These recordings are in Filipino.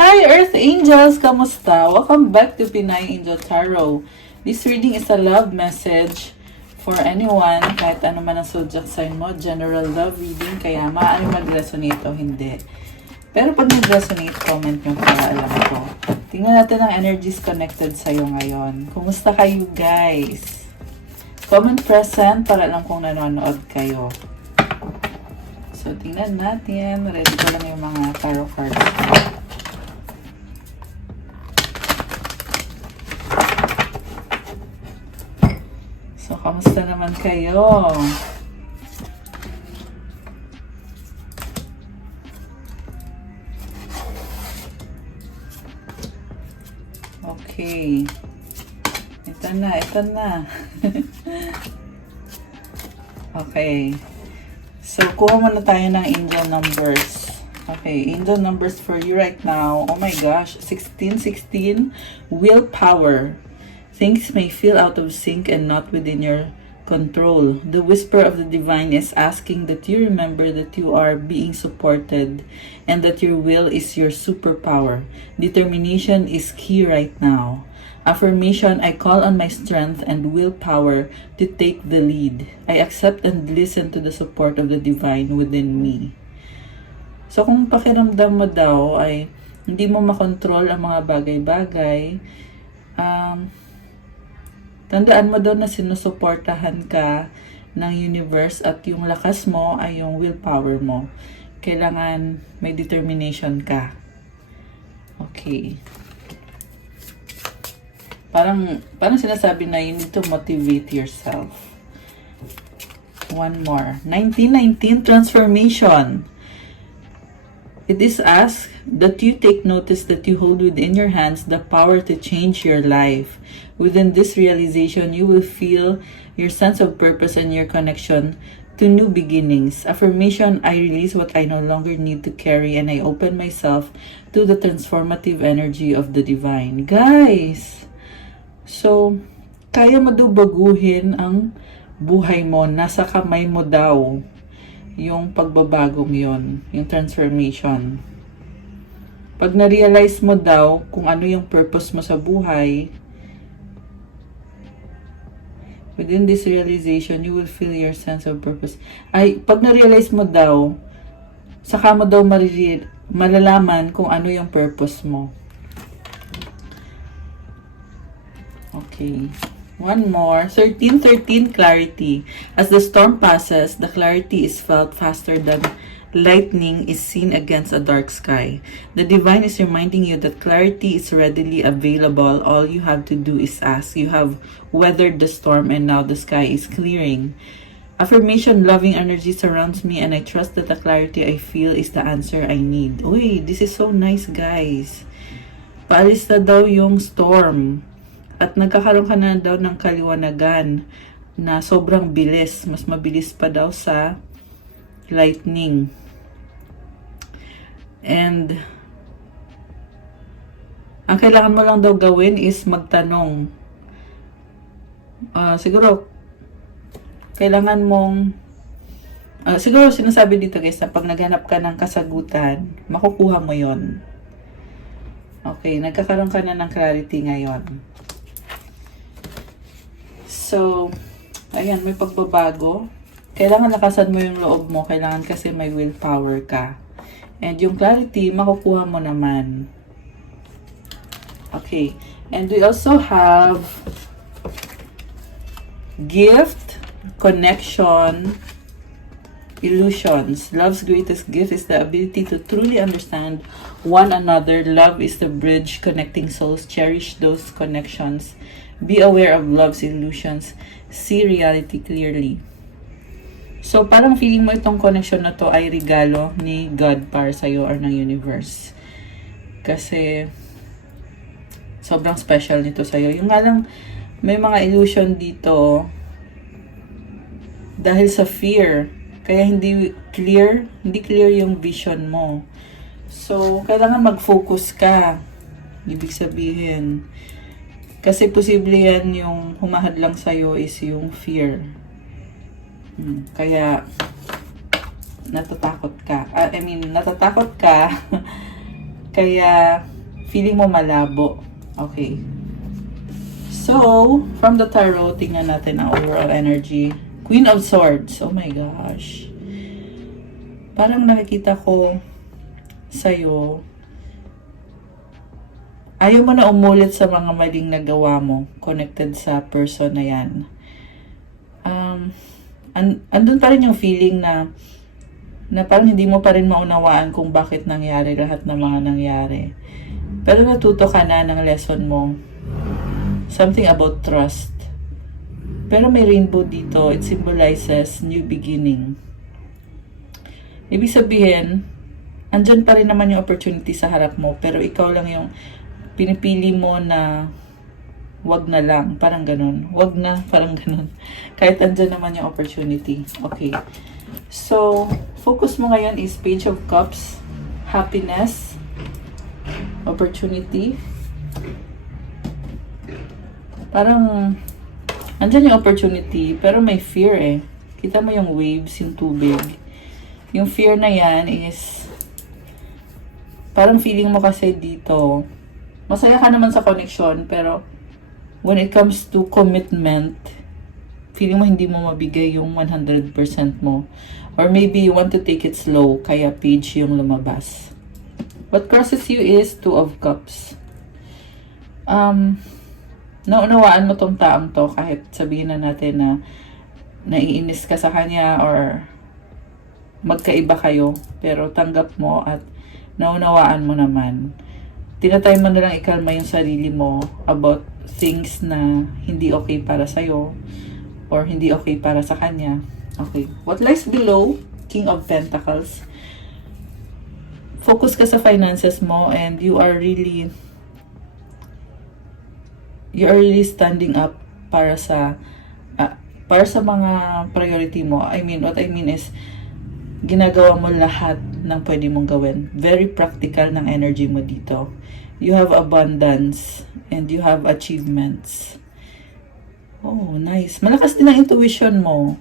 Hi Earth Angels! Kamusta? Welcome back to Pinay Angel Tarot. This reading is a love message for anyone, kahit ano man ang zodiac sign mo. General love reading, kaya maaaring mag-resonate o hindi. Pero pag nag-resonate, comment nyo para alam ko. Tingnan natin ang energies connected sa'yo ngayon. Kumusta kayo guys? Comment present para alam kung nanonood kayo. So, tingnan natin. Ready ko lang yung mga tarot cards ko. So, kamusta naman kayo? Okay. Ito na. Okay. So, kuha muna tayo ng angel numbers. Okay, angel numbers for you right now. Oh my gosh, 1616, willpower. Things may feel out of sync and not within your control. The whisper of the divine is asking that you remember that you are being supported and that your will is your superpower. Determination is key right now. Affirmation, I call on my strength and willpower to take the lead. I accept and listen to the support of the divine within me. So kung pakiramdam mo daw ay hindi mo makontrol ang mga bagay-bagay, tandaan mo daw na sinusuportahan ka ng universe at yung lakas mo ay yung willpower mo. Kailangan may determination ka. Okay. Parang sinasabi na you need to motivate yourself. One more. 1919, transformation. It is asked that you take notice that you hold within your hands the power to change your life. Within this realization, you will feel your sense of purpose and your connection to new beginnings. Affirmation, I release what I no longer need to carry and I open myself to the transformative energy of the divine. Guys! So, kaya mo daw baguhin ang buhay mo. Nasa kamay mo daw yung pagbabagong yon, yung transformation. Pag na-realize mo daw kung ano yung purpose mo sa buhay, within this realization, you will feel your sense of purpose. Ay, pag na-realize mo daw, saka mo daw malalaman kung ano yung purpose mo. Okay. One more. 1313, clarity. As the storm passes, the clarity is felt faster than lightning is seen against a dark sky. The divine is reminding you that clarity is readily available. All you have to do is ask. You have weathered the storm and now the sky is clearing. Affirmation, loving energy surrounds me and I trust that the clarity I feel is the answer I need. Uy, this is so nice, guys. Paalis na daw yung storm. At nagkakaroon ka na daw ng kaliwanagan na sobrang bilis. Mas mabilis pa daw sa lightning. And ang kailangan mo lang daw gawin is magtanong. Siguro, kailangan mong siguro sinasabi dito guys na pag naghanap ka ng kasagutan, makukuha mo yon. Okay, nagkakaroon ka na ng clarity ngayon. So, ayan, may pagbabago. Kailangan lakasan mo yung loob mo. Kailangan kasi may willpower ka. And yung clarity, makukuha mo naman. Okay. And we also have gift, connection, illusions. Love's greatest gift is the ability to truly understand one another. Love is the bridge connecting souls. Cherish those connections. Be aware of love's illusions. See reality clearly. So, parang feeling mo itong connection na to ay regalo ni God para sa'yo or ng universe. Kasi, sobrang special nito sa'yo. Yung nga lang, may mga illusion dito dahil sa fear. Kaya hindi clear yung vision mo. So, kailangan mag-focus ka. Ibig sabihin, kasi posible yan yung humahadlang sa'yo is yung fear. Kaya, natatakot ka. Natatakot ka. Kaya, feeling mo malabo. Okay. So, from the tarot, tingnan natin ang overall energy. Queen of Swords. Oh my gosh. Parang nakikita ko sa'yo, ayaw mo na umulit sa mga maling nagawa mo connected sa person na yan. Andun pa rin yung feeling na parang hindi mo pa rin maunawaan kung bakit nangyari lahat ng mga nangyari. Pero natuto ka na ng lesson mo. Something about trust. Pero may rainbow dito. It symbolizes new beginning. Ibig sabihin, andyan pa rin naman yung opportunity sa harap mo, pero ikaw lang yung pinipili mo na wag na lang, parang ganun. Wag na, parang ganun. Kahit andyan naman yung opportunity. Okay. So, focus mo ngayon is Page of Cups, happiness, opportunity. Parang, andyan yung opportunity, pero may fear eh. Kita mo yung waves, yung tubig. Yung fear na yan is, parang feeling mo kasi dito, masaya ka naman sa connection, pero when it comes to commitment, feeling mo hindi mo mabigay yung 100% mo. Or maybe you want to take it slow, kaya page yung lumabas. What crosses you is Two of Cups. Naunawaan mo tong taong to kahit sabihin na natin na naiinis ka sa kanya or magkaiba kayo, pero tanggap mo at naunawaan mo naman. Tinatry mo na lang ikalma yung sarili mo about things na hindi okay para sa'yo or hindi okay para sa kanya. Okay. What lies below? King of Pentacles. Focus ka sa finances mo and you are really standing up para sa mga priority mo. What I mean is ginagawa mo lahat ng pwede mong gawin. Very practical ng energy mo dito. You have abundance and you have achievements. Oh, nice. Malakas din ang intuition mo.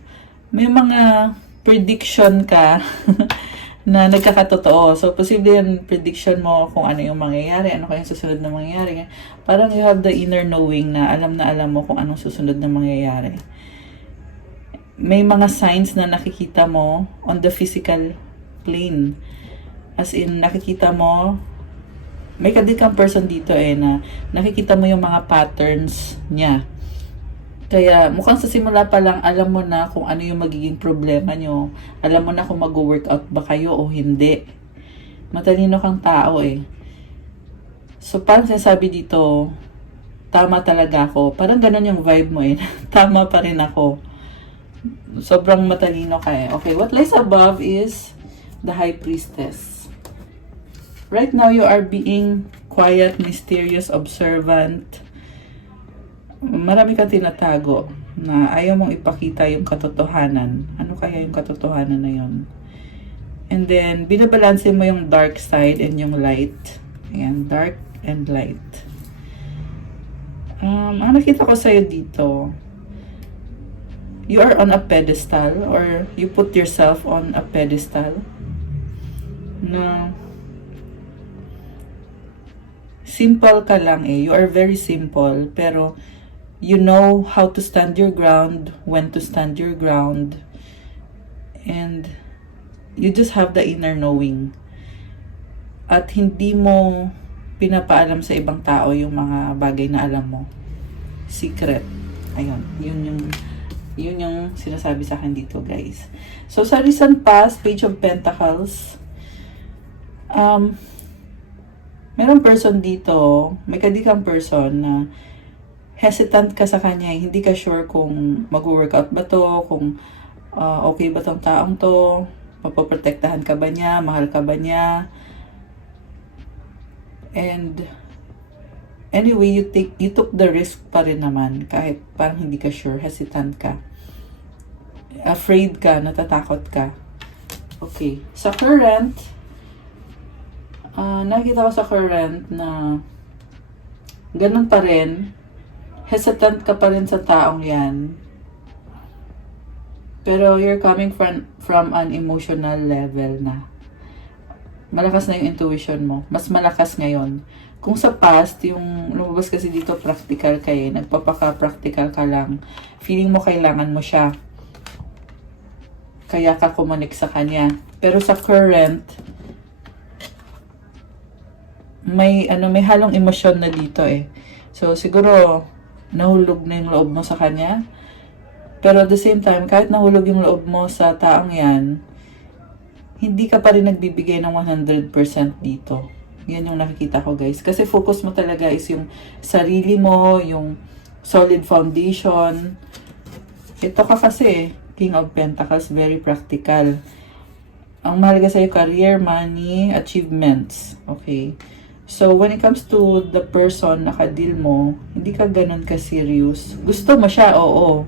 May mga prediction ka na nagkakatotoo. So, posible yung prediction mo kung ano yung mangyayari, ano kayong susunod na mangyayari. Parang you have the inner knowing na alam mo kung anong susunod na mangyayari. May mga signs na nakikita mo on the physical plane. As in, nakikita mo, may kadikang person dito na nakikita mo yung mga patterns niya. Kaya mukhang sa simula pa lang alam mo na kung ano yung magiging problema nyo. Alam mo na kung mag-workout ba kayo o hindi. Matalino kang tao So parang sinasabi dito, tama talaga ako. Parang ganun yung vibe mo Tama pa rin ako. Sobrang matalino ka Okay, what lies above is the High Priestess. Right now, you are being quiet, mysterious, observant. Marami kang tinatago na ayaw mong ipakita yung katotohanan. Ano kaya yung katotohanan na yun? And then, binabalanse mo yung dark side and yung light. Ayan, dark and light. Ang nakita ko sa'yo dito, you are on a pedestal or you put yourself on a pedestal na simple ka lang You are very simple, pero you know how to stand your ground, when to stand your ground, and you just have the inner knowing. At hindi mo pinapaalam sa ibang tao yung mga bagay na alam mo. Secret. Ayun, yun yung sinasabi sa akin dito, guys. So, sa recent past, Page of Pentacles, merong person dito, may kadikang person na hesitant ka sa kanya. Hindi ka sure kung mag-workout ba to, kung okay ba tong taong to, mapoprotektahan ka ba niya, mahal ka ba niya. And anyway, you took the risk pa rin naman kahit parang hindi ka sure, hesitant ka. Afraid ka, natatakot ka. Okay. Sa current, nakita ko sa current na ganun pa rin. Hesitant ka pa rin sa taong yan. Pero you're coming from an emotional level na. Malakas na yung intuition mo. Mas malakas ngayon. Kung sa past, yung lumabas kasi dito, practical ka eh. Nagpapaka-practical ka lang. Feeling mo kailangan mo siya. Kaya ka kumonek sa kanya. Pero sa current, may halong emosyon na dito eh. So, siguro, nahulog na yung loob mo sa kanya. Pero at the same time, kahit nahulog yung loob mo sa taong yan, hindi ka pa rin nagbibigay ng 100% dito. Yan yung nakikita ko, guys. Kasi focus mo talaga is yung sarili mo, yung solid foundation. Ito ka kasi, King of Pentacles, very practical. Ang mahalaga sa'yo, career, money, achievements. Okay. So, when it comes to the person na ka-deal mo, hindi ka ganun ka-serious. Gusto mo siya, oo.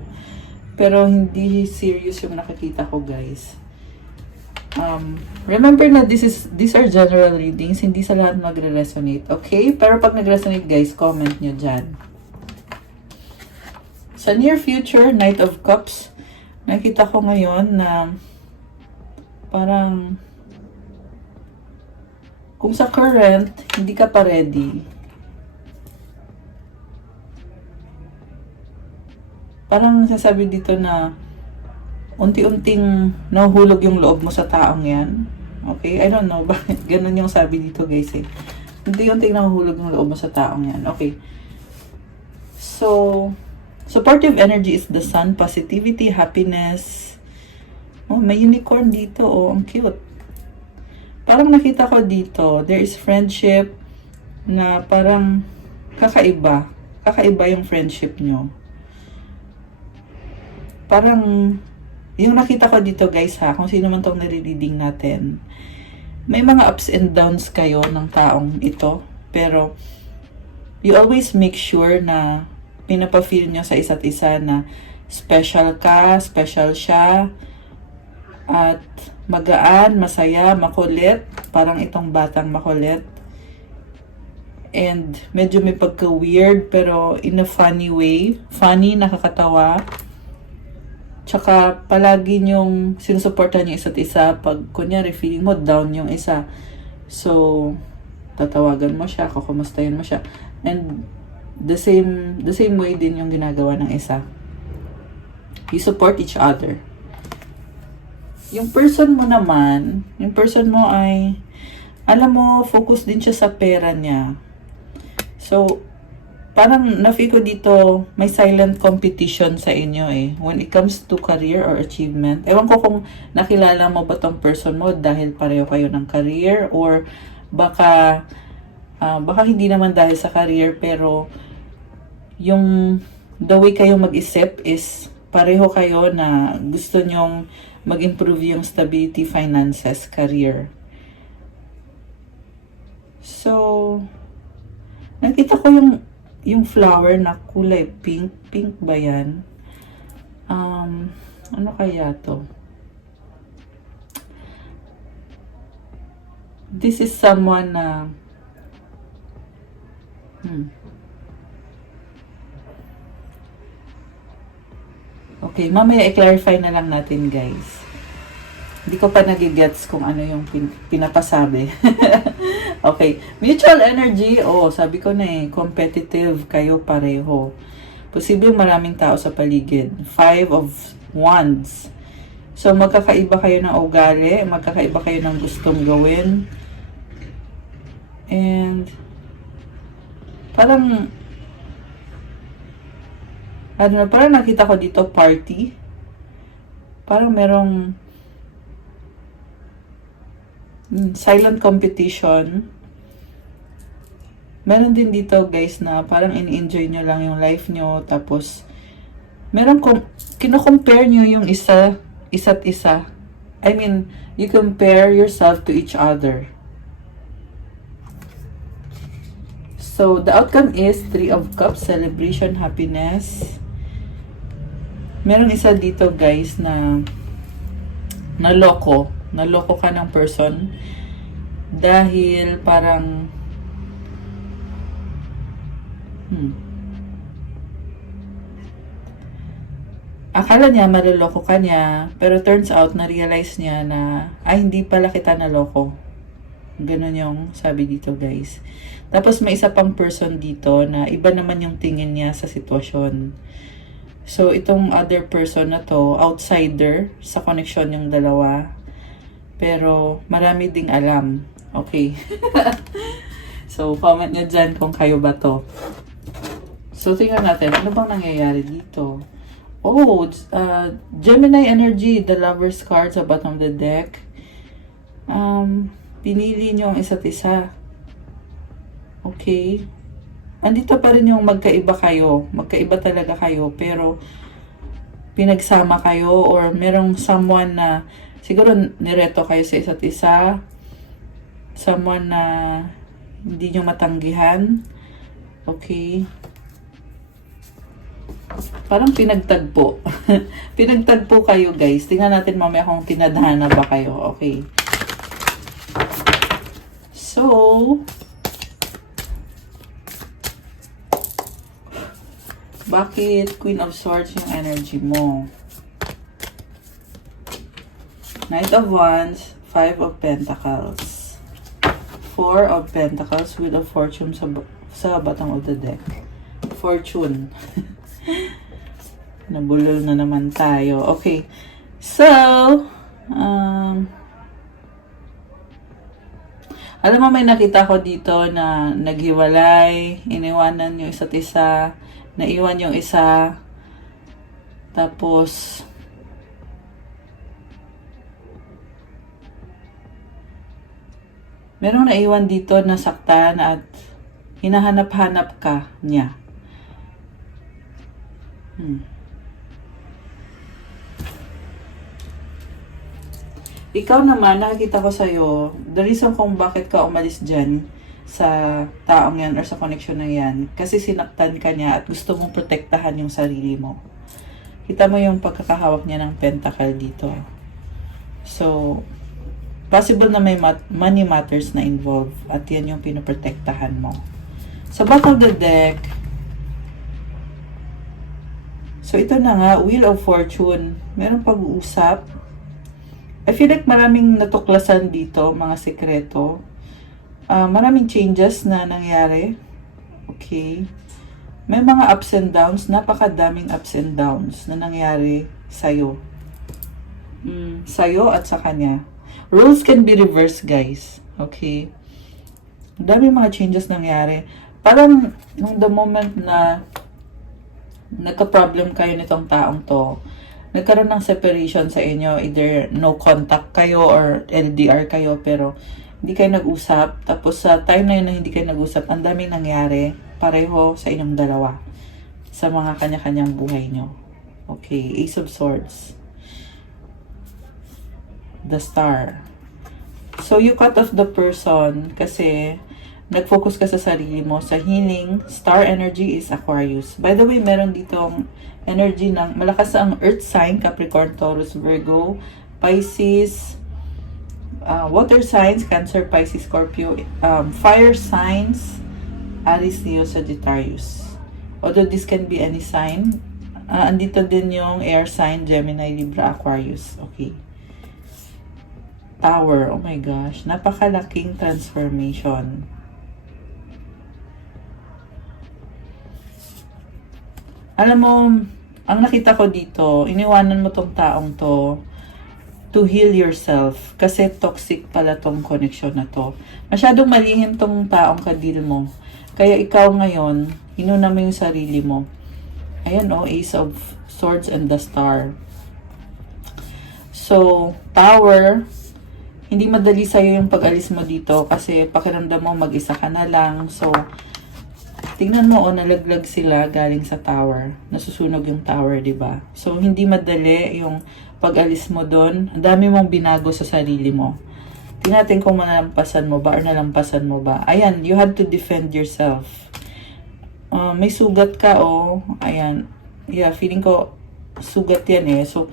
Pero hindi serious yung nakikita ko, guys. Remember na these are general readings, hindi sa lahat magre-resonate, okay? Pero pag nag-resonate, guys, comment nyo dyan. Sa near future, Knight of Cups, nakita ko ngayon na parang kung sa current, hindi ka pa ready. Parang sasabi dito na unti-unting nahuhulog yung loob mo sa taong yan. Okay? I don't know bakit ganun yung sabi dito, guys eh. Unti-unting nahuhulog yung loob mo sa taong yan. Okay. So, supportive energy is the sun, positivity, happiness. Oh, may unicorn dito. Oh, ang cute. Parang nakita ko dito, there is friendship na parang kakaiba. Kakaiba yung friendship nyo. Parang yung nakita ko dito, guys ha, kung sino man tong nare-reading natin, may mga ups and downs kayo ng taong ito, pero you always make sure na pinapa-feel nyo sa isa't isa na special ka, special siya, at magaan, masaya, makulit, parang itong batang makulit. And medyo may pagka-weird, pero in a funny way. Funny, nakakatawa. Tsaka palagi nyong sinusuportan yung isa't isa pag kunyari feeling mo down yung isa. So, tatawagan mo siya, kukumustahin mo siya. And the same way din yung ginagawa ng isa. You support each other. Yung person mo naman, yung person mo ay, alam mo, focus din siya sa pera niya. So, parang na-feel ko dito, may silent competition sa inyo eh. When it comes to career or achievement. Ewan ko kung nakilala mo ba tong person mo dahil pareho kayo ng career or baka hindi naman dahil sa career pero yung the way kayo mag-isip is pareho kayo na gusto nyong mag-improve yung stability, finances, career. So, nakita ko yung flower na kulay pink. Pink ba yan? Ano kaya to? This is someone na okay, mamaya i-clarify na lang natin, guys. Hindi ko pa nagigets kung ano yung pinapasabi. Okay. Mutual energy. Oh, sabi ko na eh. Competitive kayo pareho. Posibleng maraming tao sa paligid. 5 of Wands. So, magkakaiba kayo ng ugali. Magkakaiba kayo ng gustong gawin. And, parang nakita ko dito party. Parang merong silent competition. Meron din dito, guys, na parang in-enjoy nyo lang yung life nyo. Tapos, meron kino-compare nyo yung isa't isa. I mean, you compare yourself to each other. So, the outcome is 3 of Cups, celebration, happiness. Meron isa dito, guys, na naloko ka ng person dahil parang akala niya maloloko ka niya, pero turns out na-realize niya na hindi pala kita naloko. Ganun yung sabi dito, guys. Tapos may isa pang person dito na iba naman yung tingin niya sa sitwasyon. So, itong other person na to, outsider sa connection yung dalawa. Pero, marami ding alam. Okay. So, comment nyo dyan kung kayo ba to. So, tingnan natin. Ano bang nangyayari dito? Oh, Gemini energy, the Lover's card sa bottom of the deck. Pinili nyo ang isa't isa. Okay. Andito pa rin yung magkaiba kayo. Magkaiba talaga kayo. Pero, pinagsama kayo or merong someone na siguro nireto kayo sa isa't isa. Someone na hindi nyo matanggihan. Okay. Parang pinagtagpo. Pinagtagpo kayo, guys. Tingnan natin mamaya kung tinadhana ba kayo. Okay. So, bakit Queen of Swords yung energy mo? Knight of Wands, Five of Pentacles, Four of Pentacles, Wheel of Fortune sa bottom of the deck. Fortune. Nabulol na naman tayo. Okay. So, alam mo, may nakita ko dito na naghiwalay, iniwanan yung isa't isa, naiwan yung isa, tapos, merong naiwan dito na saktan at hinahanap-hanap ka niya. Ikaw naman, nakikita ko sa'yo, the reason kung bakit ka umalis dyan sa taong yan or sa connection na yan, kasi sinaktan ka niya at gusto mong protektahan yung sarili mo. Kita mo yung pagkakahawak niya ng pentacle dito. So, possible na may money matters na involved at yan yung pinoprotektahan mo. Sa bottom of the deck, so ito na nga, Wheel of Fortune. Meron pag-uusap. I feel like maraming natuklasan dito, mga sekreto. Maraming changes na nangyari. Okay. May mga ups and downs, napakadaming ups and downs na nangyari sa'yo. Sa'yo at sa kanya. Rules can be reversed, guys. Okay. Daming mga changes nangyari. Parang, nung the moment na nagka-problem kayo nitong taong to, nagkaroon ng separation sa inyo, either no contact kayo or LDR kayo, pero hindi kayo nag-usap. Tapos sa time na yun na hindi kayo nag-usap, ang daming nangyari pareho sa inyong dalawa sa mga kanya-kanyang buhay nyo. Okay, Ace of Swords. The Star. So you cut off the person kasi nag-focus ka sa sarili mo. Sa healing, star energy is Aquarius. By the way, meron ditong energy ng malakas ang earth sign, Capricorn, Taurus, Virgo, Pisces, water signs, Cancer, Pisces, Scorpio, fire signs, Aries, Leo, Sagittarius. Although this can be any sign, andito din yung air sign, Gemini, Libra, Aquarius. Okay. Tower, oh my gosh, napakalaking transformation. Alam mo, ang nakita ko dito, iniwanan mo tong taong to heal yourself. Kasi toxic pala tong connection na to. Masyadong malihim tong taong kadil mo. Kaya ikaw ngayon, hinuna mo yung sarili mo. Ayan o, Ace of Swords and the Star. So, Tower, hindi madali sa'yo yung pag-alis mo dito kasi pakiramdam mo mag-isa ka na lang. So, tingnan mo, nalaglag sila galing sa tower. Nasusunog yung tower, di ba? So, hindi madali yung pag-alis mo doon. Ang dami mong binago sa sarili mo. Tingnan natin kung manalampasan mo ba or nalampasan mo ba. Ayan, you had to defend yourself. May sugat ka, Ayan. Yeah, feeling ko sugat yan eh. So,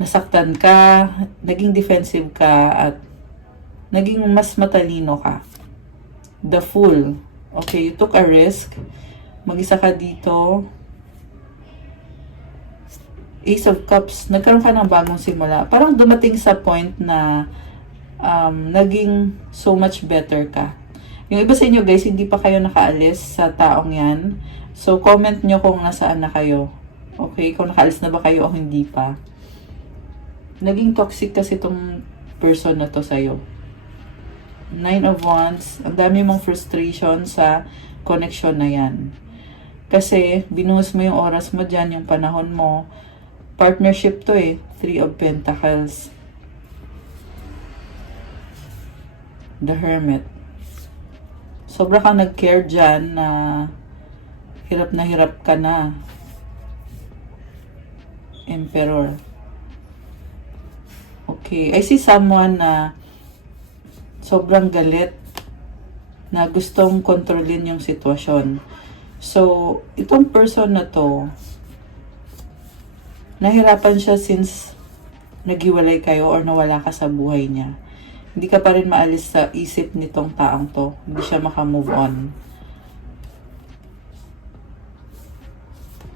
nasaktan ka, naging defensive ka, at naging mas matalino ka. The Fool. Okay, you took a risk. Mag-isa ka dito. Ace of Cups. Nagkaroon ka ng bagong simula. Parang dumating sa point na naging so much better ka. Yung iba sa inyo guys, hindi pa kayo nakaalis sa taong yan. So, comment nyo kung nasaan na kayo. Okay? Kung nakaalis na ba kayo o hindi pa. Naging toxic kasi itong person na to sa'yo. 9 of Wands. Ang dami mong frustration sa connection na yan. Kasi, binuhos mo yung oras mo dyan, yung panahon mo. Partnership to eh. 3 of Pentacles. The Hermit. Sobra kang nag-care dyan na hirap ka na. Emperor. Okay. I see someone na sobrang galit na gustong kontrolin yung sitwasyon. So, itong person na to, nahirapan siya since naghiwalay kayo or nawala ka sa buhay niya. Hindi ka pa rin maalis sa isip nitong taong to. Hindi siya makamove on.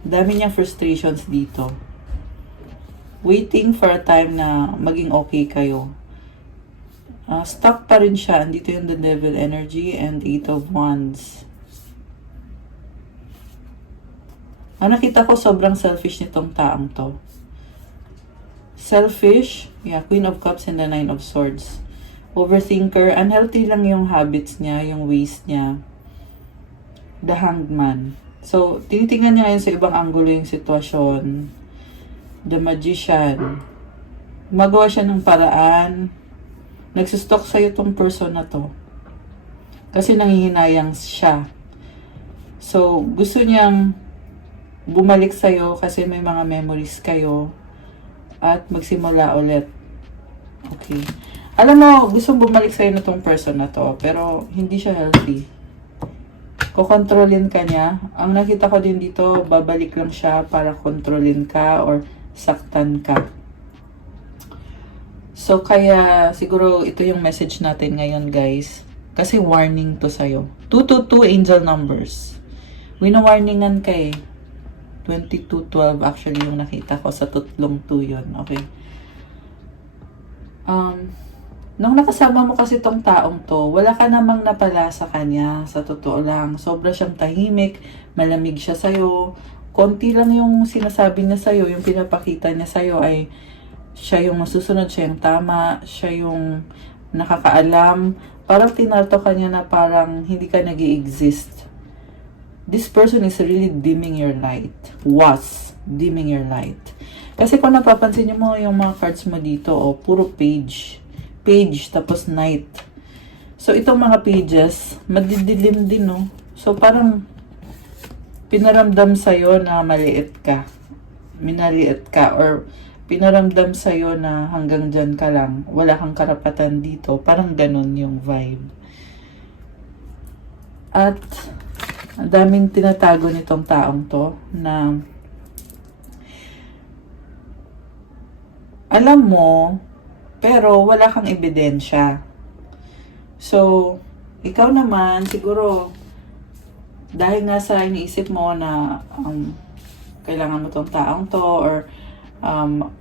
Dami niyang frustrations dito. Waiting for a time na maging okay kayo. Stuck pa rin siya. Andito yung the Devil energy and 8 of Wands. Nakita ko sobrang selfish nitong taong to. Selfish. Yeah, Queen of Cups and the 9 of Swords. Overthinker. Unhealthy lang yung habits niya, yung ways niya. The Hanged Man. So, tinitingnan niya ngayon sa ibang anggulo yung sitwasyon. The Magician. Magawa siya ng paraan. Nagsustok sa'yo tong person na to. Kasi nangihinayang siya. So, gusto niyang bumalik sa'yo kasi may mga memories kayo. At magsimula ulit. Okay. Alam mo, gusto bumalik sa'yo na tong person na to. Pero, hindi siya healthy. Kukontrolin ka niya. Ang nakita ko din dito, babalik lang siya para kontrolin ka or saktan ka. So, kaya siguro ito yung message natin ngayon, guys. Kasi warning to sa'yo. 222 angel numbers. Wino-warningan ka eh. 2212 actually yung nakita ko sa tutlong 2 yun. Okay. Nung nakasama mo kasi tong taong to, wala ka namang napala sa kanya. Sa totoo lang, sobra siyang tahimik, malamig siya sa'yo. Konti lang yung sinasabi niya sa'yo, yung pinapakita niya sa'yo ay siya yung masusunod, siya yung tama, siya yung nakakaalam. Parang tinarto ka niya na parang hindi ka nag-i-exist. This person is really dimming your light. Was dimming your light. Kasi kung napapansin niyo mo yung mga cards mo dito, puro page. Page, tapos night. So, itong mga pages, madidilim din, no? So, parang pinaramdam sa'yo na maliit ka. Minaliit ka. Or pinaramdam sa'yo na hanggang dyan ka lang. Wala kang karapatan dito. Parang ganun yung vibe. At, ang daming tinatago nitong taong to na alam mo, pero wala kang ebidensya. So, ikaw naman, siguro, dahil nga sa iniisip mo na kailangan mo tong taong to or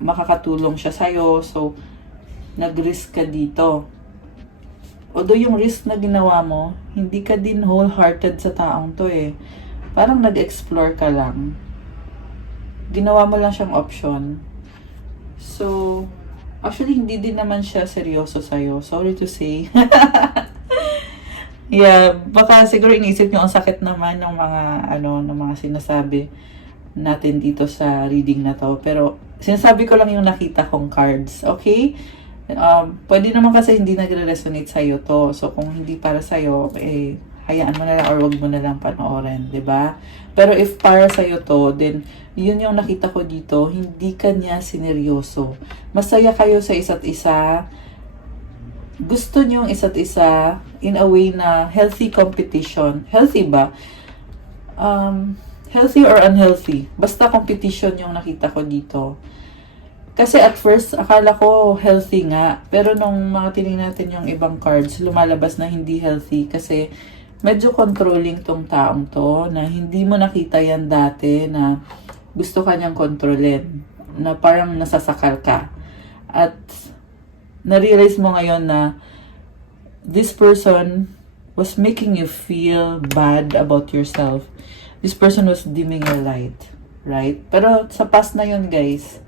makakatulong siya sa'yo, so, nag-risk ka dito. Although yung risk na ginawa mo, hindi ka din wholehearted sa taong to eh. Parang nag-explore ka lang. Ginawa mo lang siyang option. So, actually, hindi din naman siya seryoso sa'yo. Sorry to say. Yeah, baka siguro iniisip niyo ang sakit naman ng mga, ng mga sinasabi natin dito sa reading na to. Pero, sinasabi ko lang yung nakita kong cards. Okay? Pwede naman kasi hindi nagre-resonate sa'yo to. So, kung hindi para sa'yo, hayaan mo na lang or wag mo na lang panoorin. 'Di ba? Pero if para sa'yo to, then yun yung nakita ko dito, hindi ka niya sineryoso. Masaya kayo sa isa't isa. Gusto niyo yung isa't isa in a way na healthy competition. Healthy ba? Healthy or unhealthy? Basta competition yung nakita ko dito. Kasi at first, akala ko healthy nga. Pero nung mga tinignan natin yung ibang cards, lumalabas na hindi healthy. Kasi medyo controlling tong taong to na hindi mo nakita yan dati na gusto kanyang kontrolin. Na parang nasasakal ka. At na-realize mo ngayon na this person was making you feel bad about yourself. This person was dimming your light, right? Pero sa past na yun, guys.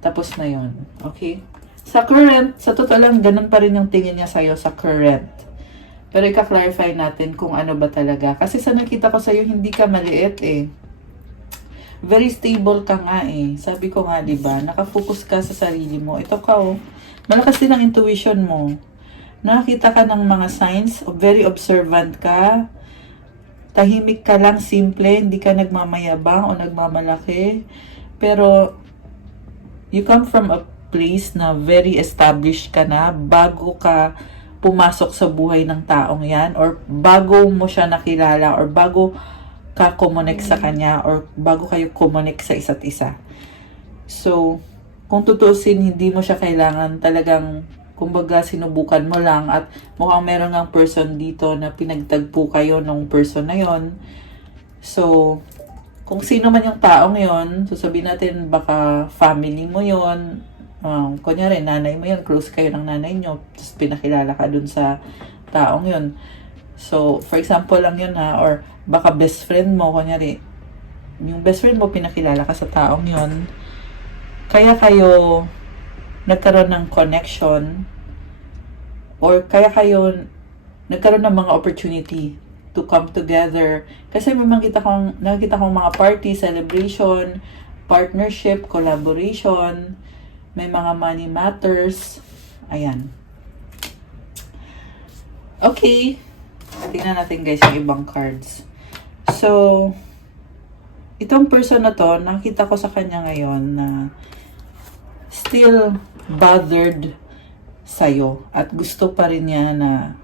Tapos na yun, okay? Sa current, sa totoo lang, ganun pa rin yung tingin niya sa'yo sa current. Pero ika-clarify natin kung ano ba talaga. Kasi sa nakita ko sa'yo, hindi ka maliit eh. Very stable ka nga eh. Sabi ko nga, diba, nakafocus ka sa sarili mo. Ito ka oh, malakas din ang intuition mo. Nakakita ka ng mga signs, very observant ka, tahimik ka lang, simple, hindi ka nagmamayabang o nagmamalaki. Pero, you come from a place na very established ka na, bago ka pumasok sa buhay ng taong yan, or bago mo siya nakilala, or bago ka connect sa kanya, or bago kayo connect sa isa't isa. So, kung tutusin, hindi mo siya kailangan talagang, kumbaga, sinubukan mo lang, at mukhang meron ng person dito na pinagtagpo kayo ng person na yon. So, kung sino man yung taong yon, so sabihin natin, baka family mo yon, kunyari, nanay mo yun, close kayo ng nanay nyo, tapos pinakilala ka dun sa taong yun. So, for example lang yun ha, or baka best friend mo, kunyari, yung best friend mo, pinakilala ka sa taong yun, kaya kayo nagkaroon ng connection, or kaya kayo nagkaroon ng mga opportunity to come together. Kasi may nakita kong mga party, celebration, partnership, collaboration, may mga money matters. Ayan. Okay. Tingnan natin guys yung ibang cards. So, itong person na to, nakita ko sa kanya ngayon na still bothered sa'yo. At gusto pa rin niya na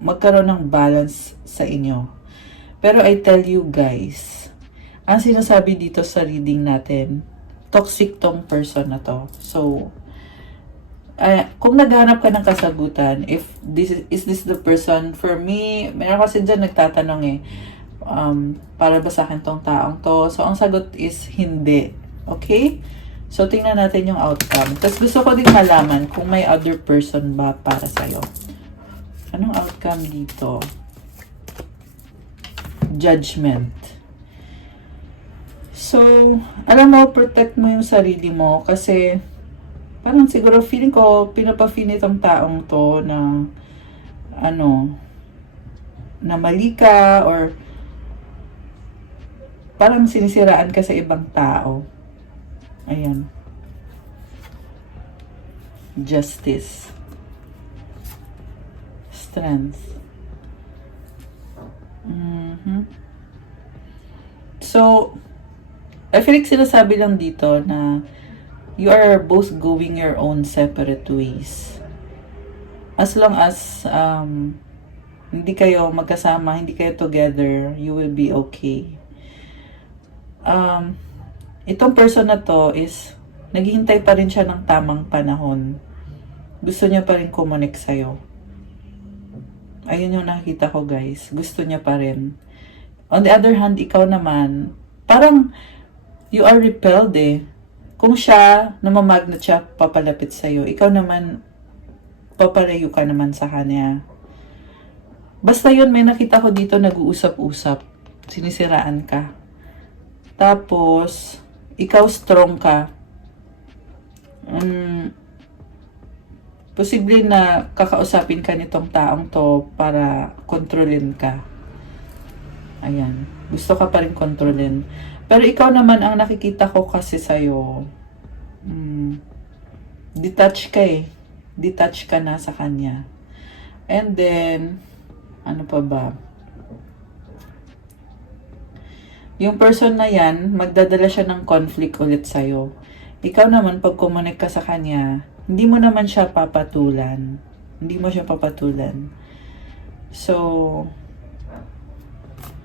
magkaroon ng balance sa inyo. Pero I tell you guys, ang sinasabi dito sa reading natin, toxic tong person na to. So, kung naghanap ka ng kasagutan, if is this the person, for me, meron kasi dyan nagtatanong eh, para ba sa akin tong taong to? So, ang sagot is hindi. Okay? So, tingnan natin yung outcome. Tapos gusto ko din malaman kung may other person ba para sa'yo. Anong outcome dito? Judgment. So, alam mo, protect mo yung sarili mo kasi parang siguro feeling ko, pinapa-feel itong taong to na na mali ka or parang sinisiraan ka sa ibang tao. Ayan. Justice. Strength. So, I feel like sinasabi lang dito na you are both going your own separate ways. As long as hindi kayo magkasama, hindi kayo together, you will be okay. Itong person na to is naghihintay pa rin siya ng tamang panahon. Gusto niya pa rin kumonek sa'yo. Ayun yung nakita ko guys. Gusto niya pa rin. On the other hand, ikaw naman, parang you are repelled eh. Kung siya, namamagnet siya, papalapit sa'yo. Ikaw naman, papalayo ka naman sa kanya. Basta yun, may nakita ko dito, nag-uusap-usap. Sinisiraan ka. Tapos, ikaw strong ka. Posible na kakausapin ka nitong taong to para kontrolin ka. Ayan. Gusto ka pa rin kontrolin. Pero ikaw naman, ang nakikita ko kasi sa'yo, detach ka eh. Detach ka na sa kanya. And then, ano pa ba? Yung person na yan, magdadala siya ng conflict ulit sa'yo. Ikaw naman, pag kumonek ka sa kanya, hindi mo naman siya papatulan. Hindi mo siya papatulan. So,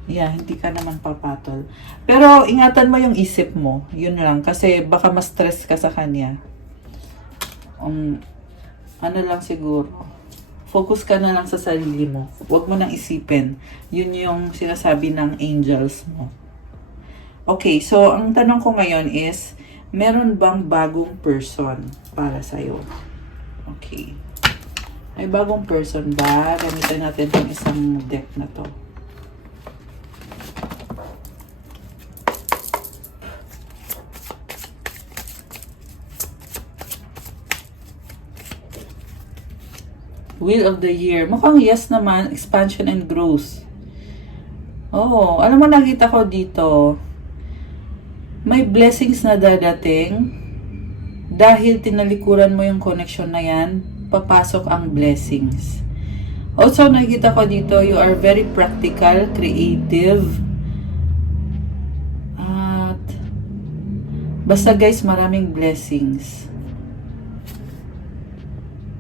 yeah, hindi ka naman papatol. Pero, ingatan mo yung isip mo. Yun lang. Kasi, baka ma-stress ka sa kanya. Ano lang siguro. Focus ka na lang sa sarili mo. Huwag mo nang isipin. Yun yung sinasabi ng angels mo. Okay, so, ang tanong ko ngayon is, meron bang bagong person para sa'yo? Okay. May bagong person ba? Gamitin natin itong isang deck na to. Wheel of the Year. Mukhang yes naman. Expansion and growth. Oh, alam mo, nakita ko dito. May blessings na dadating. Dahil tinalikuran mo yung connection na yan, papasok ang blessings. Also, nakita ko dito, you are very practical, creative. At, basta guys, maraming blessings.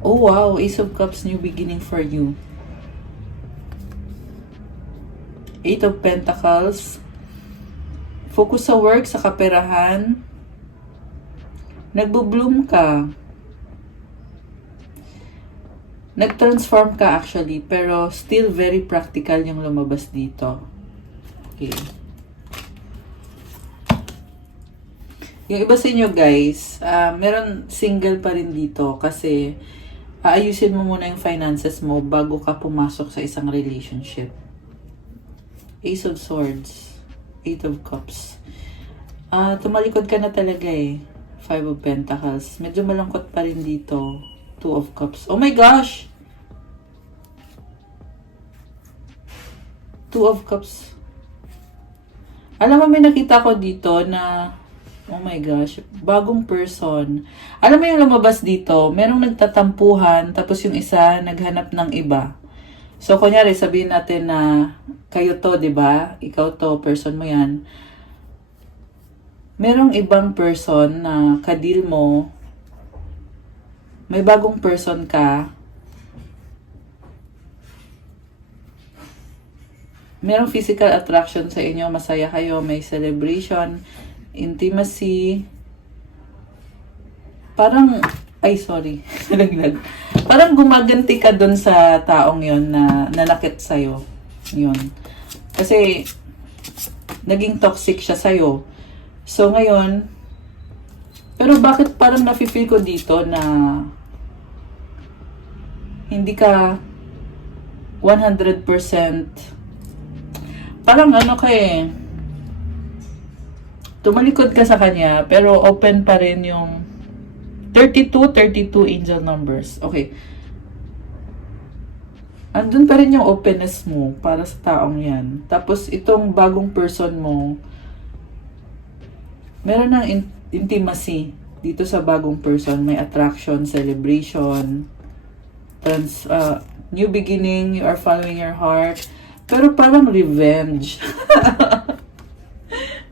Oh wow, Ace of Cups, new beginning for you. Eight of Pentacles. Focus sa work, sa kaperahan. Nagbo-bloom ka. Nag-transform ka actually, pero still very practical yung lumabas dito. Okay. Yung iba sa inyo guys, meron single pa rin dito kasi aayusin mo muna yung finances mo bago ka pumasok sa isang relationship. Ace of Swords. Eight of Cups. Tumalikod ka na talaga eh. Five of Pentacles. Medyo malungkot pa rin dito. Two of Cups. Oh my gosh! Two of Cups. Alam mo, may nakita ko dito na oh my gosh, bagong person. Alam mo yung lumabas dito, merong nagtatampuhan, tapos yung isa naghanap ng iba. So, kunyari, sabihin natin na kayo to, di ba? Ikaw to, person mo yan. Merong ibang person na kadil mo, may bagong person ka, merong physical attraction sa inyo, masaya kayo, may celebration, intimacy, parang, ay sorry, nalaglag. Parang gumaganti ka dun sa taong yon na nanakit sa'yo. Yun. Kasi, naging toxic siya sa'yo. So, ngayon, pero bakit parang nafe-feel ko dito na hindi ka 100% parang ano ka eh, tumalikod ka sa kanya, pero open pa rin yung 32 angel numbers. Okay. Andun pa rin yung openness mo para sa taong yan. Tapos, itong bagong person mo, meron ng intimacy dito sa bagong person. May attraction, celebration, new beginning, you are following your heart. Pero parang revenge.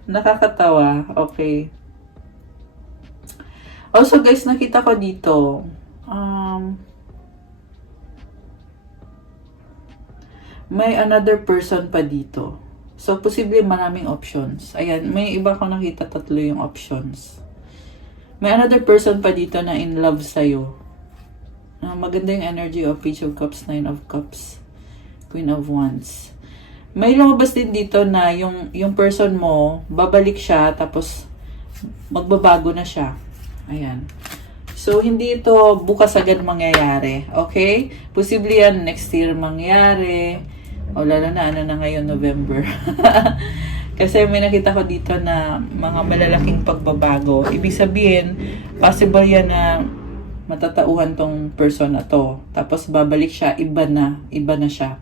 Nakakatawa. Okay. Also guys, nakita ko dito, may another person pa dito. So, posible maraming options. Ayan, may iba ko nakita, 3 yung options. May another person pa dito na in love sa'yo. Maganda yung energy of Page of Cups, Nine of Cups, Queen of Wands. May lumabas din dito na yung person mo, babalik siya, tapos magbabago na siya. Ayan. So, hindi ito bukas agad mangyayari. Okay? Posible yan next year mangyayari. O lalo na, ano na ngayon, November. Kasi may nakita ko dito na mga malalaking pagbabago. Ibig sabihin, possible yan na matatauhan tong person na to. Tapos babalik siya, iba na siya.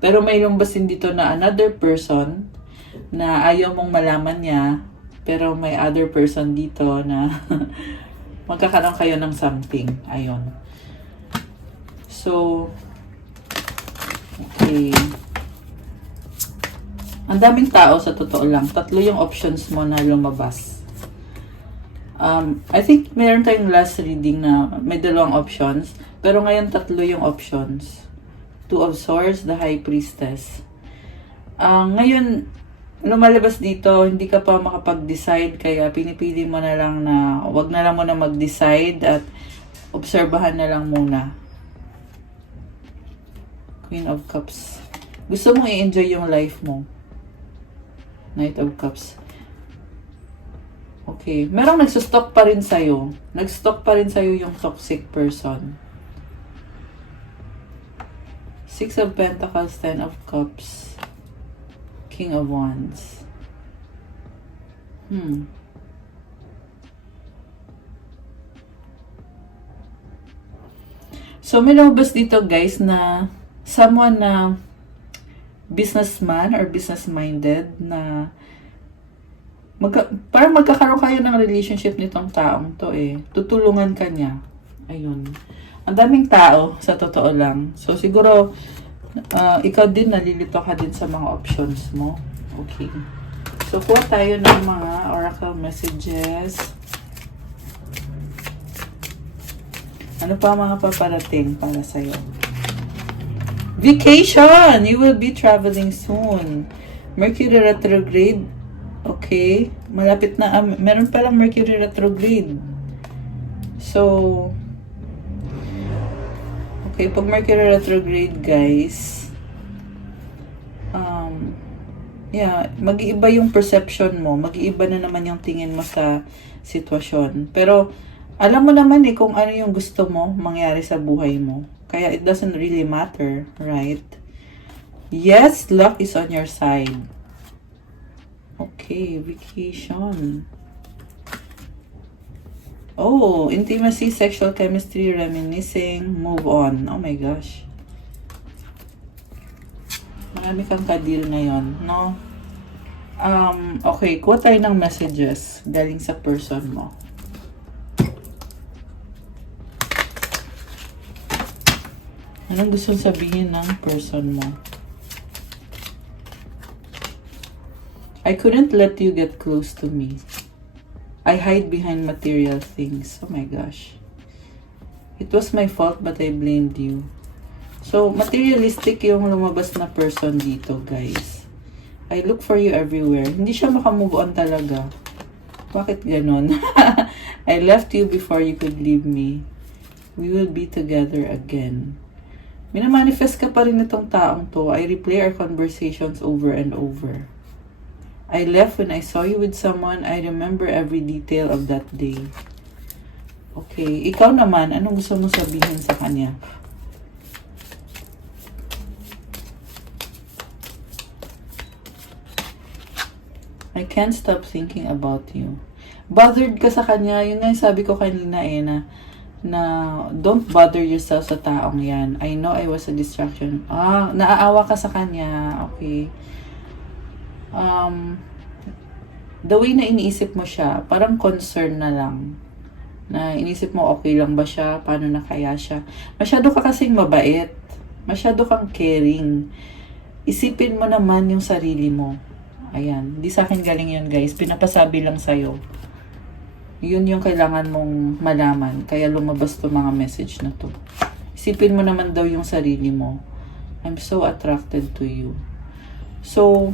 Pero may lumbasin dito na another person na ayaw mong malaman niya, pero may other person dito na magkakaroon kayo ng something. Ayun. So, okay. Ang daming tao sa totoo lang. 3 yung options mo na lumabas. I think meron tayong last reading na may 2 options. Pero ngayon 3 yung options. Two of Swords, the High Priestess. Ngayon, lumalabas dito, hindi ka pa makapag-decide, kaya pinipili mo na lang na wag na lang muna mag-decide at obserbahan na lang muna. Queen of Cups. Gusto mong i-enjoy yung life mo. Knight of Cups. Okay. Merong nagsustock pa rin sa'yo. Nagstock pa rin sa'yo yung toxic person. Six of Pentacles, Ten of Cups, King of Wands. So, may lumabas dito guys na someone na businessman or business-minded na parang magkakaroon kayo ng relationship nitong taong to eh. Tutulungan ka niya. Ayun. Ang daming tao, sa totoo lang. So, siguro, ikaw din, nalilito ka din sa mga options mo. Okay. So, kuha tayo ng mga oracle messages. Ano pa mga paparating para sa'yo? Vacation! You will be traveling soon. Mercury retrograde. Okay. Malapit na. Meron palang Mercury retrograde. So, okay. Pag Mercury retrograde, guys, yeah, mag-iiba yung perception mo. Mag-iiba na naman yung tingin mo sa sitwasyon. Pero, alam mo naman eh kung ano yung gusto mo mangyari sa buhay mo. Kaya it doesn't really matter, right? Yes, luck is on your side. Okay, vacation. Oh, intimacy, sexual chemistry, reminiscing, move on. Oh my gosh. Marami kang ka-deal ngayon, no? Okay, kuha tayo ng messages galing sa person mo. Anong gusto sabihin ng person mo? I couldn't let you get close to me. I hide behind material things. Oh my gosh. It was my fault but I blamed you. So, materialistic yung lumabas na person dito, guys. I look for you everywhere. Hindi siya makamove on talaga. Bakit ganon? I left you before you could leave me. We will be together again. Minamanifest ka pa rin itong taong to. I replay our conversations over and over. I left when I saw you with someone. I remember every detail of that day. Okay. Ikaw naman, anong gusto mo sabihin sa kanya? I can't stop thinking about you. Bothered ka sa kanya. Yun nga yung sabi ko kanina eh na don't bother yourself sa taong yan. I know I was a distraction. Naaawa ka sa kanya. Okay. The way na iniisip mo siya, parang concern na lang. Na iniisip mo, okay lang ba siya? Paano na kaya siya? Masyado ka kasing mabait. Masyado kang caring. Isipin mo naman yung sarili mo. Ayan. Di sa akin galing yun, guys. Pinapasabi lang sa'yo. Yun yung kailangan mong malaman. Kaya lumabas to mga message na to. Isipin mo naman daw yung sarili mo. I'm so attracted to you. So,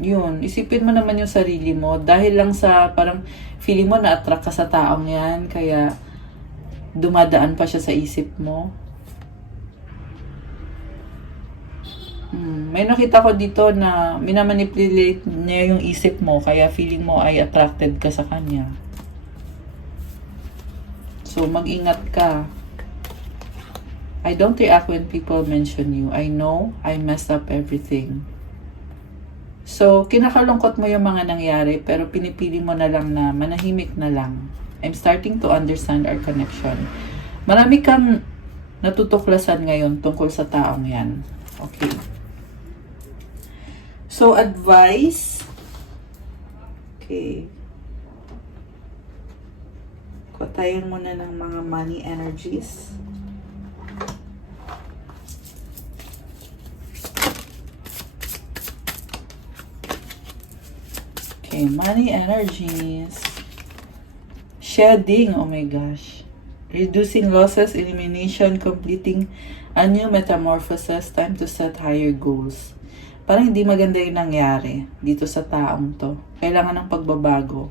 yun. Isipin mo naman yung sarili mo. Dahil lang sa parang feeling mo na-attract ka sa taong yan. Kaya dumadaan pa siya sa isip mo. May nakita ko dito na minamanipulate niya yung isip mo. Kaya feeling mo ay attracted ka sa kanya. So, mag-ingat ka. I don't react when people mention you. I know I messed up everything. So, kinakalungkot mo yung mga nangyari, pero pinipili mo na lang na manahimik na lang. I'm starting to understand our connection. Marami kang natutuklasan ngayon tungkol sa taong yan. Okay. So, advice. Okay. Patayin muna ng mga money energies. Okay, money energies. Shedding, oh my gosh. Reducing losses, elimination, completing a new metamorphosis, time to set higher goals. Parang hindi maganda yung nangyari dito sa taong to. Kailangan ng pagbabago.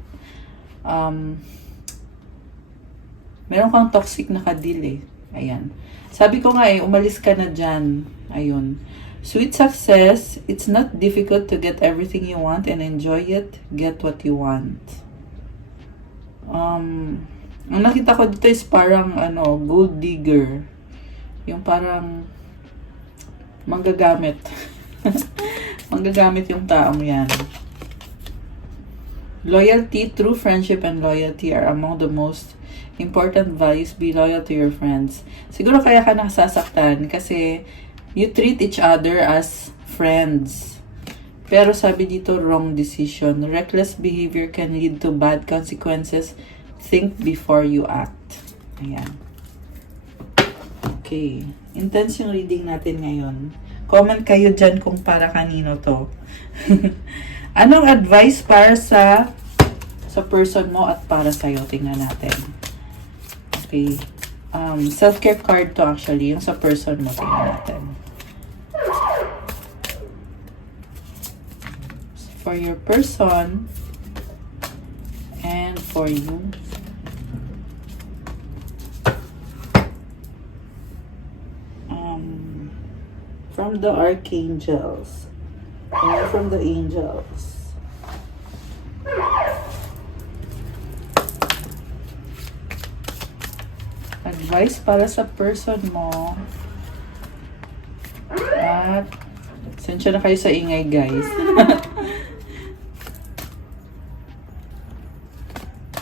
Meron kang toxic na kadil eh. Ayan. Sabi ko nga eh, umalis ka na dyan. Ayun. Sweet success, it's not difficult to get everything you want and enjoy it. Get what you want. Ang nakita ko dito is parang, gold digger. Yung parang, manggagamit. Manggagamit yung taong yan. Loyalty, true friendship and loyalty are among the most important values. Be loyal to your friends. Siguro kaya ka nasasaktan kasi you treat each other as friends. Pero sabi dito, wrong decision. Reckless behavior can lead to bad consequences. Think before you act. Ayan. Okay. Intense yung reading natin ngayon. Comment kayo dyan kung para kanino to. Anong advice para sa person mo at para sa'yo? Tingnan natin. Okay. Self-care card to actually. Yung sa person mo. Tingnan natin. For your person and for you. From the archangels. And from the angels. Advice para sa person mo. At sensya na kayo sa ingay, guys.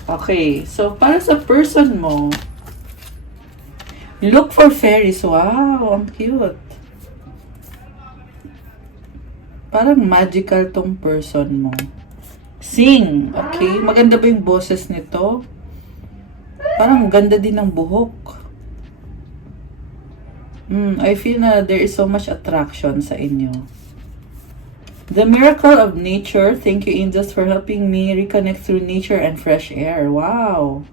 Okay, so para sa person mo, look for fairies. Wow, ang cute. Parang magical tong person mo. Sing, okay? Maganda ba yung boses nito? Parang ganda din ng buhok. I feel na there is so much attraction sa inyo. The miracle of nature. Thank you, angels, for helping me reconnect through nature and fresh air. Wow.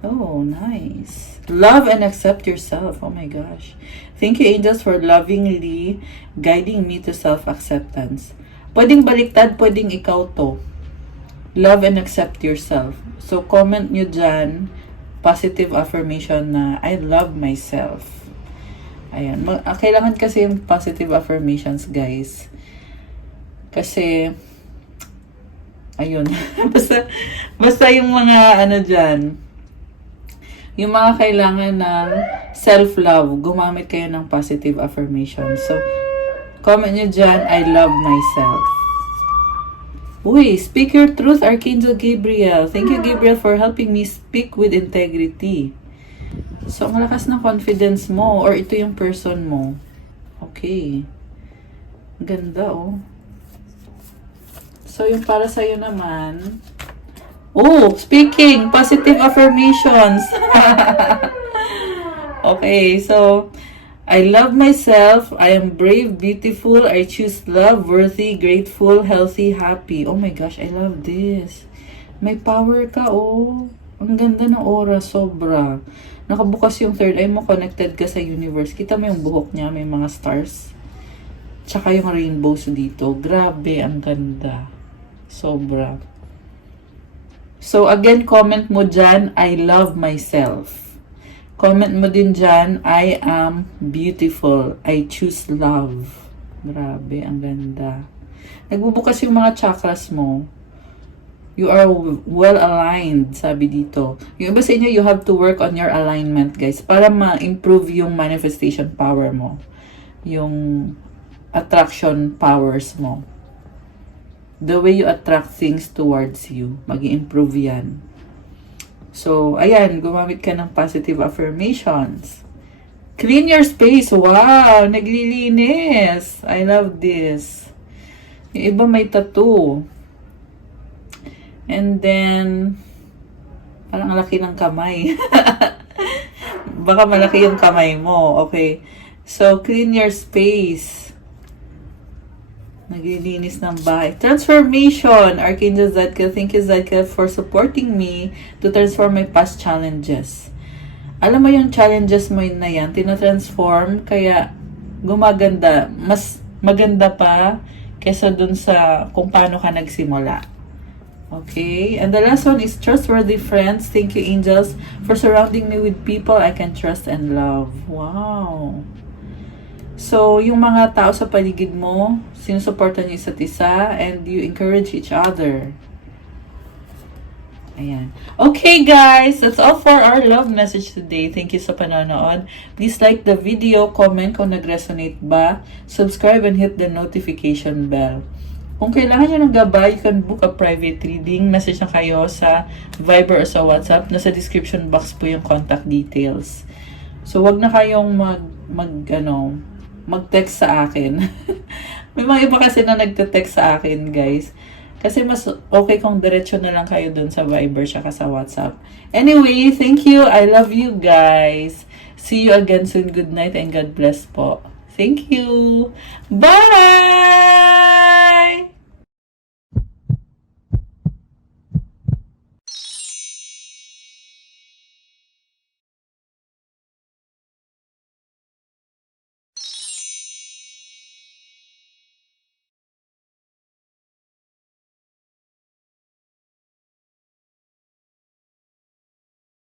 Oh, nice. Love and accept yourself. Oh my gosh. Thank you, angels, for lovingly guiding me to self-acceptance. Pwedeng baliktad, pwedeng ikaw to. Love and accept yourself. So, comment nyo dyan, positive affirmation na, I love myself. Ayan. Kailangan kasi yung positive affirmations, guys. Kasi, ayun. basta yung mga, dyan, yung mga kailangan ng self-love, gumamit kayo ng positive affirmation. So, comment nyo dyan, I love myself. Uy, speak your truth, Archangel Gabriel. Thank you, Gabriel, for helping me speak with integrity. So, ang lakas ng confidence mo, or ito yung person mo. Okay. Ganda, oh. So, yung para sa'yo naman, oh, speaking, positive affirmations. Okay, so, I love myself. I am brave, beautiful. I choose love, worthy, grateful, healthy, happy. Oh my gosh, I love this. May power ka, oh. Ang ganda ng aura, sobra. Nakabukas yung third eye mo, connected ka sa universe. Kita mo yung buhok niya, may mga stars. Tsaka yung rainbows dito. Grabe, ang ganda. Sobra. So, again, comment mo dyan, I love myself. Comment mo din dyan, I am beautiful. I choose love. Grabe, ang ganda. Nagbubukas yung mga chakras mo. You are well aligned, sabi dito. Yung iba sa inyo, you have to work on your alignment, guys, para ma-improve yung manifestation power mo. Yung attraction powers mo. The way you attract things towards you, mag-i-improve yan. So, ayan, gumamit ka ng positive affirmations. Clean your space. Wow, naglilinis. I love this. Yung iba may tattoo. And then, parang laki ng kamay. Baka malaki yung kamay mo. Okay. So, clean your space. Naglilinis ng bahay. Transformation. Archangel Zadkiel. Thank you, Zadkiel, for supporting me to transform my past challenges. Alam mo yung challenges mo na yan, tinatransform, kaya gumaganda. Mas maganda pa kesa dun sa kung paano ka nagsimula. Okay, and the last one is trustworthy friends. Thank you, angels, for surrounding me with people I can trust and love. Wow. So, yung mga tao sa paligid mo, sinusuportan niyo isa't isa, and you encourage each other. Ayan. Okay, guys. That's all for our love message today. Thank you sa panonood. Please like the video, comment kung nag-resonate ba, subscribe and hit the notification bell. Kung kailangan nyo ng gabay, you can book a private reading. Message na kayo sa Viber or sa WhatsApp. Nasa description box po yung contact details. So, wag na kayong mag-text sa akin. May mga iba kasi na nagte-text sa akin, guys. Kasi mas okay kung diretso na lang kayo dun sa Viber tsaka sa WhatsApp. Anyway, thank you. I love you guys. See you again soon. Good night and God bless po. Thank you. Bye!